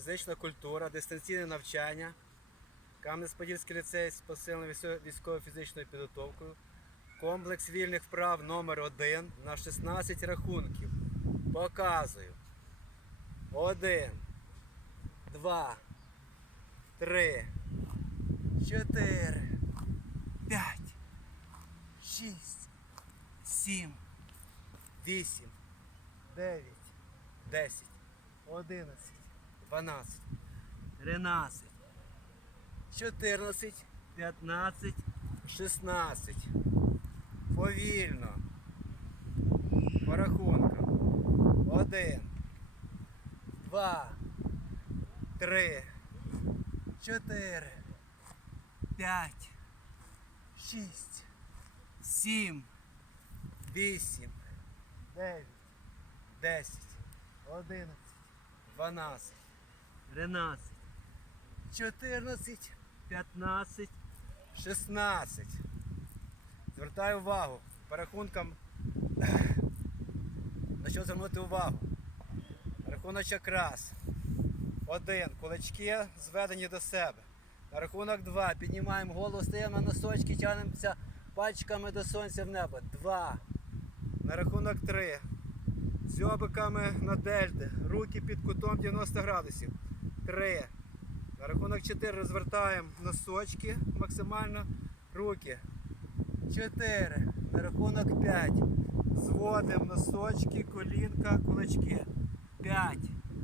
фізична культура, дистанційне навчання. Кам'янець-Подільський ліцей з посиленою військово- військово-фізичною підготовкою. Комплекс вільних вправ номер 1 на 16 рахунків. Показую. 1, 2, 3, 4, 5, 6, 7, 8, 9, 10, 11, 12, 13, 14, 15, 16. Повільно. По рахункам. Один. Два. Три. Чотири. П'ять. Шість. Сім. Вісім. Дев'ять. Десять. Одинадцять. Дванадцять. Тринадцять. Чотирнадцять. П'ятнадцять. Шістнадцять. Звертаю увагу по рахункам. На що звернути увагу? Рахуночок раз. Один. Кулачки зведені до себе. На рахунок два. Піднімаємо голову, стаємо на носочки, тягнемося пальчиками до сонця в небо. Два. На рахунок три. Дзьобиками на дельти. Руки під кутом 90 градусів. Три. На рахунок 4 розвертаємо носочки максимально. Руки. 4. На рахунок 5. Зводимо носочки, колінка, кулачки. 5.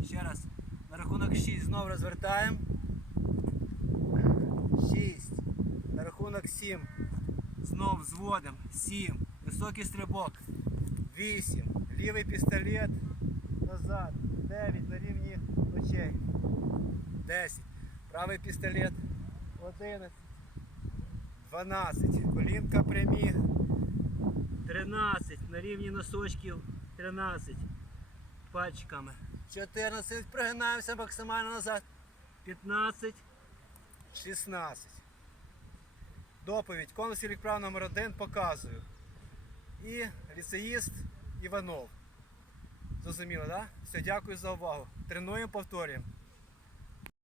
Ще раз. На рахунок 6. Знову розвертаємо. 6. На рахунок 7. Знову зводимо. 7. Високий стрибок. 8. Лівий пістолет. Назад. 9 на рівні очей. 10. Правий пістолет. 11. 12. Колінка прямі. 13. На рівні носочків. 13. Пальчиками. 14. Прогинаємося максимально назад. 15. 16. Доповідь. Консуль прав номер 1 показую. І ліцеїст Іванов. Зрозуміло, так? Да? Все, дякую за увагу. Тренуємо, повторюємо.